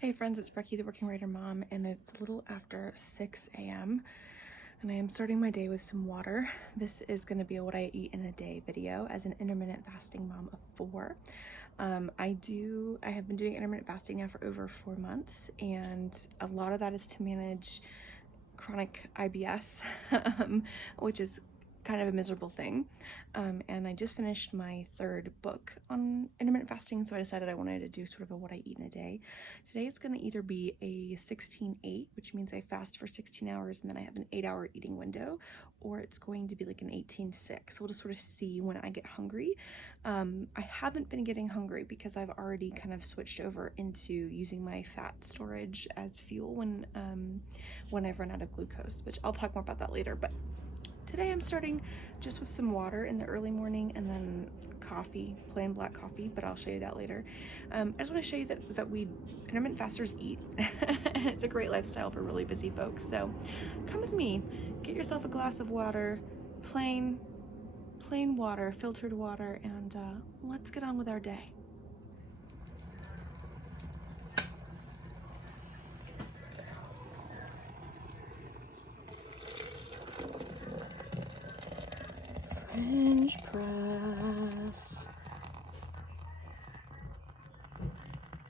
Hey friends, it's Becky, the Working Writer Mom, and it's a little after 6 a.m. and I am starting my day with some water. This is going to be a what I eat in a day video as an intermittent fasting mom of 4. I have been doing intermittent fasting now for over 4 months, and a lot of that is to manage chronic IBS, which is kind of a miserable thing. And I just finished my 3rd book on intermittent fasting, so I decided I wanted to do sort of a what I eat in a day. Today is going to either be a 16-8, which means I fast for 16 hours and then I have an 8-hour eating window, or it's going to be like an 18-6. So we'll just sort of see when I get hungry. I haven't been getting hungry because I've already kind of switched over into using my fat storage as fuel when I've run out of glucose, which I'll talk more about that later. But today I'm starting just with some water in the early morning and then coffee, plain black coffee, but I'll show you that later. I just want to show you that we intermittent fasters eat. It's a great lifestyle for really busy folks. So come with me, get yourself a glass of water, plain water, filtered water, and let's get on with our day. French press.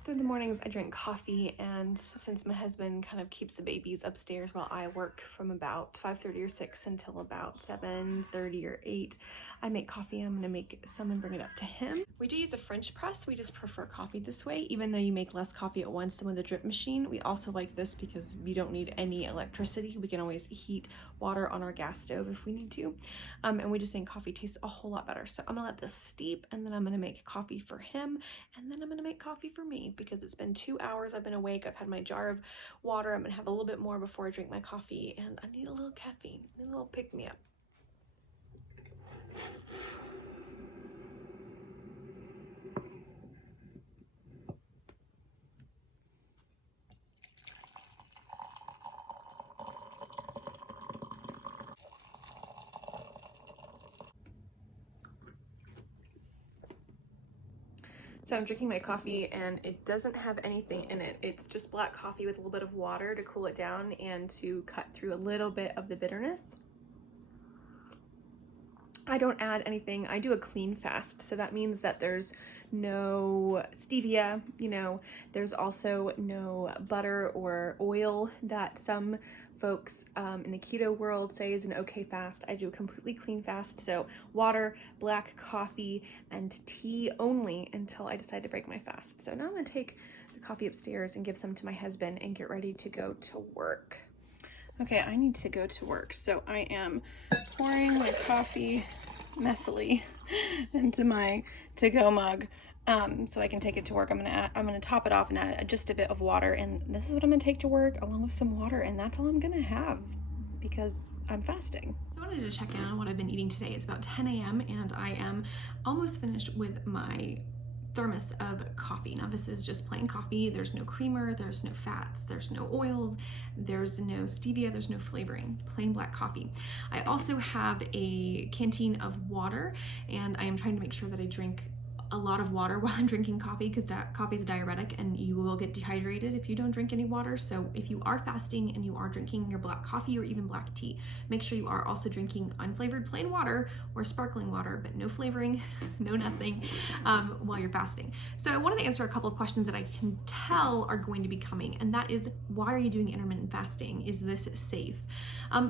So in the mornings I drink coffee, and since my husband kind of keeps the babies upstairs while I work from about 5:30 or 6 until about 7:30 or 8, I make coffee. I'm gonna make some and bring it up to him. We do use a French press. We just prefer coffee this way, even though you make less coffee at once than with a drip machine. We also like this because you don't need any electricity. We can always heat water on our gas stove if we need to. And we just think coffee tastes a whole lot better. So I'm gonna let this steep, and then I'm gonna make coffee for him, and then I'm gonna make coffee for me because it's been 2 hours I've been awake. I've had my jar of water. I'm gonna have a little bit more before I drink my coffee, and I need a little caffeine, a little pick-me-up. So I'm drinking my coffee, and it doesn't have anything in it. It's just black coffee with a little bit of water to cool it down and to cut through a little bit of the bitterness. I don't add anything. I do a clean fast, so that means that there's no stevia, there's also no butter or oil that some folks in the keto world say is an okay fast. I do a completely clean fast, so water, black coffee, and tea only until I decide to break my fast. So now I'm gonna take the coffee upstairs and give some to my husband and get ready to go to work. Okay, I need to go to work, so I am pouring my coffee messily into my to-go mug so I can take it to work. I'm gonna top it off and add just a bit of water, and this is what I'm gonna take to work along with some water, and that's all I'm gonna have because I'm fasting. So I wanted to check in on what I've been eating today. It's about 10 a.m. and I am almost finished with my thermos of coffee. Now this is just plain coffee. There's no creamer, there's no fats, there's no oils, there's no stevia, there's no flavoring, plain black coffee. I also have a canteen of water, and I am trying to make sure that I drink a lot of water while I'm drinking coffee because coffee is a diuretic and you will get dehydrated if you don't drink any water. So if you are fasting and you are drinking your black coffee or even black tea, make sure you are also drinking unflavored plain water or sparkling water, but no flavoring, no nothing while you're fasting. So I wanted to answer a couple of questions that I can tell are going to be coming, and that is, why are you doing intermittent fasting? Is this safe?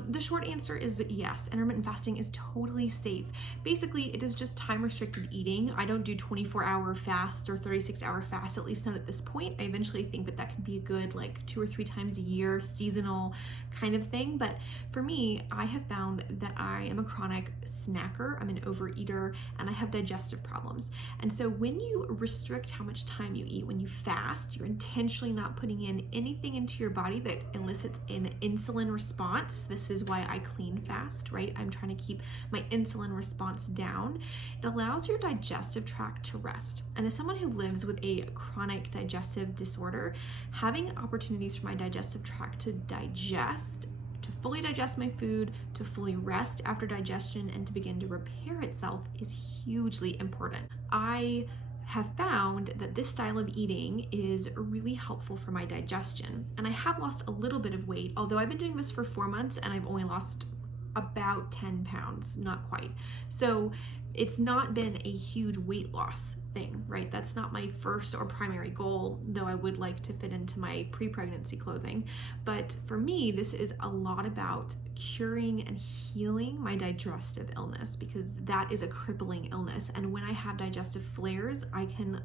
The short answer is yes, intermittent fasting is totally safe. Basically, it is just time restricted eating. I don't do 24-hour fasts or 36-hour fasts, at least not at this point. I eventually think that could be a good 2 or 3 times a year, seasonal kind of thing. But for me, I have found that I am a chronic snacker, I'm an overeater, and I have digestive problems. And so when you restrict how much time you eat, when you fast, you're intentionally not putting in anything into your body that elicits an insulin response. This is why I clean fast, right? I'm trying to keep my insulin response down. It allows your digestive tract to rest. And as someone who lives with a chronic digestive disorder, having opportunities for my digestive tract to digest, to fully digest my food, to fully rest after digestion, and to begin to repair itself is hugely important. I have found that this style of eating is really helpful for my digestion. And I have lost a little bit of weight, although I've been doing this for 4 months and I've only lost about 10 pounds, not quite. So it's not been a huge weight loss thing, right? That's not my first or primary goal, though I would like to fit into my pre-pregnancy clothing. But for me, this is a lot about curing and healing my digestive illness, because that is a crippling illness. And when I have digestive flares, I can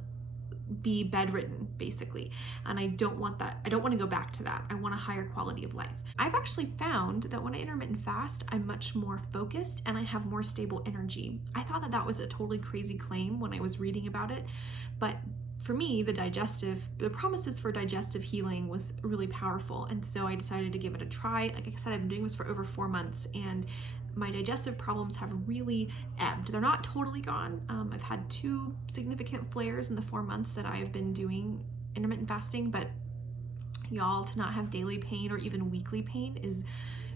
be bedridden basically, and I don't want that. I don't want to go back to that. I want a higher quality of life. I've actually found that when I intermittent fast, I'm much more focused and I have more stable energy. I thought that that was a totally crazy claim when I was reading about it, but for me, the promises for digestive healing was really powerful, and so I decided to give it a try. Like I said, I've been doing this for over 4 months, and my digestive problems have really ebbed. They're not totally gone. I've had 2 significant flares in the 4 months that I've been doing intermittent fasting, but y'all, to not have daily pain or even weekly pain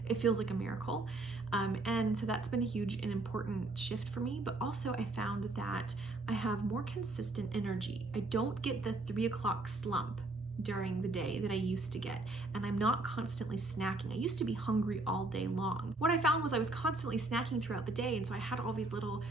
it feels like a miracle. And so that's been a huge and important shift for me. But also I found that I have more consistent energy. I don't get the 3 o'clock slump during the day that I used to get, and I'm not constantly snacking. I used to be hungry all day long. What I found was I was constantly snacking throughout the day, and so I had all these little,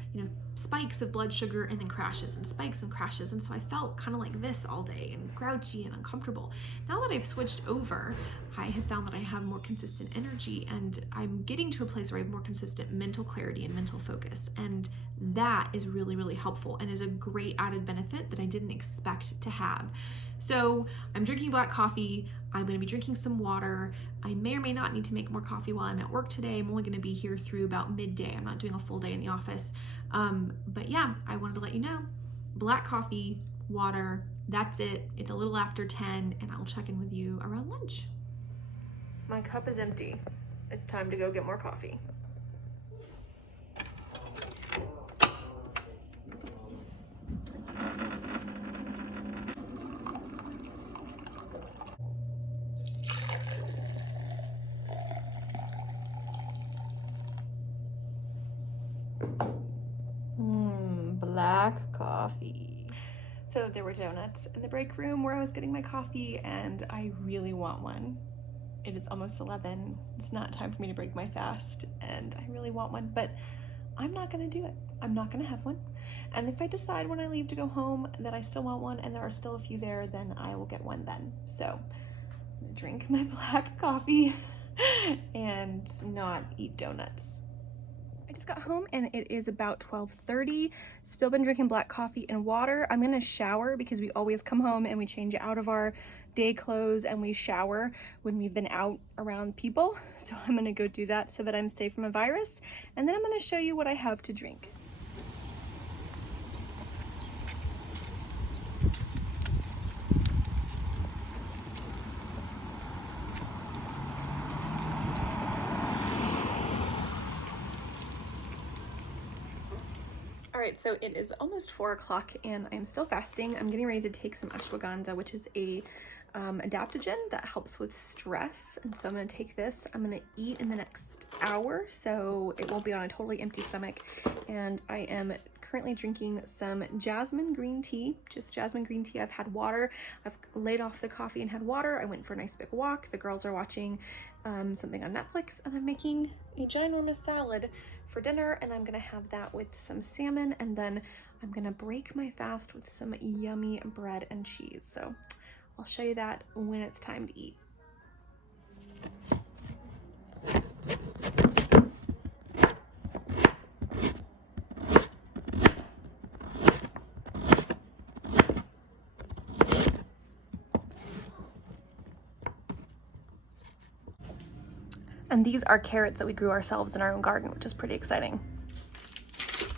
spikes of blood sugar and then crashes and spikes and crashes, and so I felt kind of like this all day and grouchy and uncomfortable. Now that I've switched over, I have found that I have more consistent energy, and I'm getting to a place where I have more consistent mental clarity and mental focus, and that is really, really helpful and is a great added benefit that I didn't expect to have. So I'm drinking black coffee. I'm going to be drinking some water. I may or may not need to make more coffee while I'm at work today. I'm only going to be here through about midday. I'm not doing a full day in the office. But yeah, I wanted to let you know, black coffee, water, that's it. It's a little after 10, and I'll check in with you around lunch. My cup is empty. It's time to go get more coffee. Black coffee. So there were donuts in the break room where I was getting my coffee, and I really want one. It is almost 11. It's not time for me to break my fast, and I really want one, but I'm not gonna do it. I'm not gonna have one. And if I decide when I leave to go home that I still want one and there are still a few there, then I will get one then. So I'm gonna drink my black coffee and not eat donuts. I just got home and it is about 12:30. Still been drinking black coffee and water. I'm gonna shower because we always come home and we change out of our day clothes and we shower when we've been out around people. So I'm gonna go do that so that I'm safe from a virus. And then I'm gonna show you what I have to drink. All right, so it is almost 4 o'clock and I'm still fasting. I'm getting ready to take some ashwagandha, which is a adaptogen that helps with stress. And so I'm gonna take this. I'm gonna eat in the next hour, so it won't be on a totally empty stomach. And I am currently drinking some jasmine green tea, just jasmine green tea. I've had water. I've laid off the coffee and had water. I went for a nice big walk. The girls are watching something on Netflix, and I'm making a ginormous salad for dinner, and I'm gonna have that with some salmon, and then I'm gonna break my fast with some yummy bread and cheese. So I'll show you that when it's time to eat. And these are carrots that we grew ourselves in our own garden, which is pretty exciting.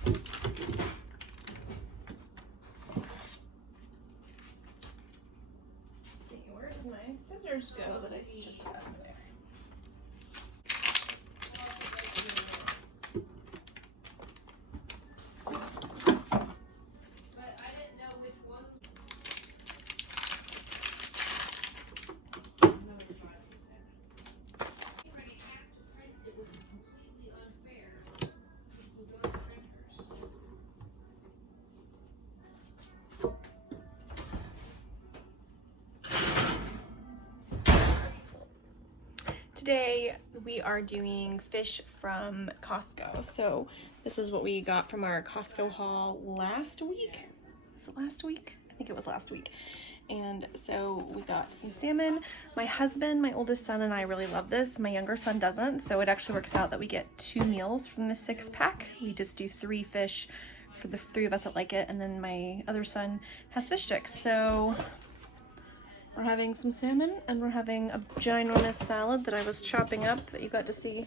Let's see, where did my scissors go that I just got there? today we are doing fish from Costco. So this is what we got from our Costco haul last week. Was it last week? I think it was last week. And so we got some salmon. My husband, my oldest son, and I really love this. My younger son doesn't, so it actually works out that we get 2 meals from the 6-pack. We just do 3 fish for the 3 of us that like it, and then my other son has fish sticks. So we're having some salmon, and we're having a ginormous salad that I was chopping up that you got to see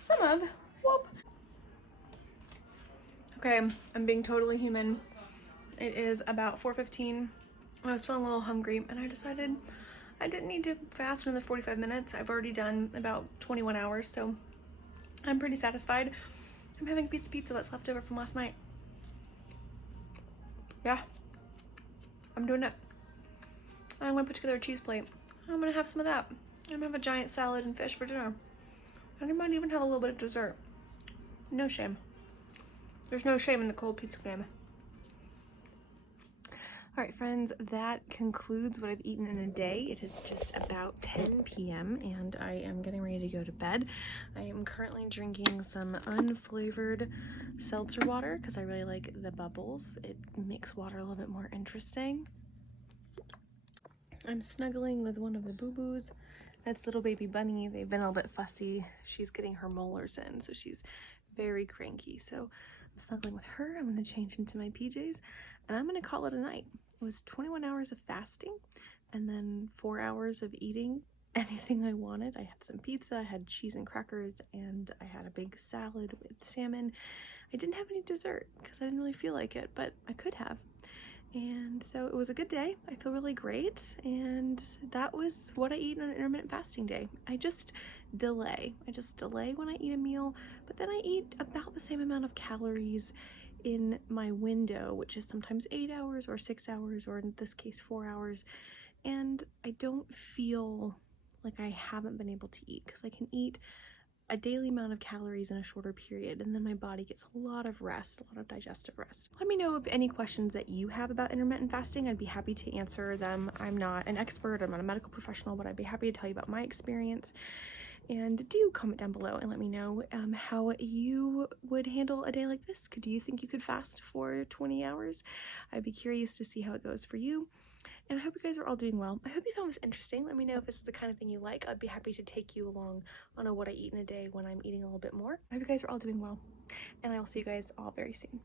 some of. Whoop. Okay, I'm being totally human. It is about 4:15. I was feeling a little hungry, and I decided I didn't need to fast for another 45 minutes. I've already done about 21 hours, so I'm pretty satisfied. I'm having a piece of pizza that's left over from last night. Yeah, I'm doing it. I'm gonna put together a cheese plate. I'm gonna have some of that. I'm gonna have a giant salad and fish for dinner. And I might even have a little bit of dessert. No shame. There's no shame in the cold pizza game. All right, friends, that concludes what I've eaten in a day. It is just about 10 p.m. and I am getting ready to go to bed. I am currently drinking some unflavored seltzer water because I really like the bubbles. It makes water a little bit more interesting. I'm snuggling with one of the boo-boos. That's little baby Bunny. They've been a little bit fussy. She's getting her molars in, so she's very cranky. So I'm snuggling with her. I'm gonna change into my PJs and I'm gonna call it a night. It was 21 hours of fasting and then 4 hours of eating anything I wanted. I had some pizza, I had cheese and crackers, and I had a big salad with salmon. I didn't have any dessert because I didn't really feel like it, but I could have. And so it was a good day. I feel really great. And that was what I eat on an intermittent fasting day. I just delay. When I eat a meal, but then I eat about the same amount of calories in my window, which is sometimes 8 hours or 6 hours, or in this case 4 hours. And I don't feel like I haven't been able to eat because I can eat a daily amount of calories in a shorter period, and then my body gets a lot of rest, a lot of digestive rest. Let me know of any questions that you have about intermittent fasting. I'd be happy to answer them. I'm not an expert, I'm not a medical professional, but I'd be happy to tell you about my experience. And do comment down below and let me know how you would handle a day like this. Do you think you could fast for 20 hours? I'd be curious to see how it goes for you. And I hope you guys are all doing well. I hope you found this interesting. Let me know if this is the kind of thing you like. I'd be happy to take you along on a what I eat in a day when I'm eating a little bit more. I hope you guys are all doing well. And I will see you guys all very soon.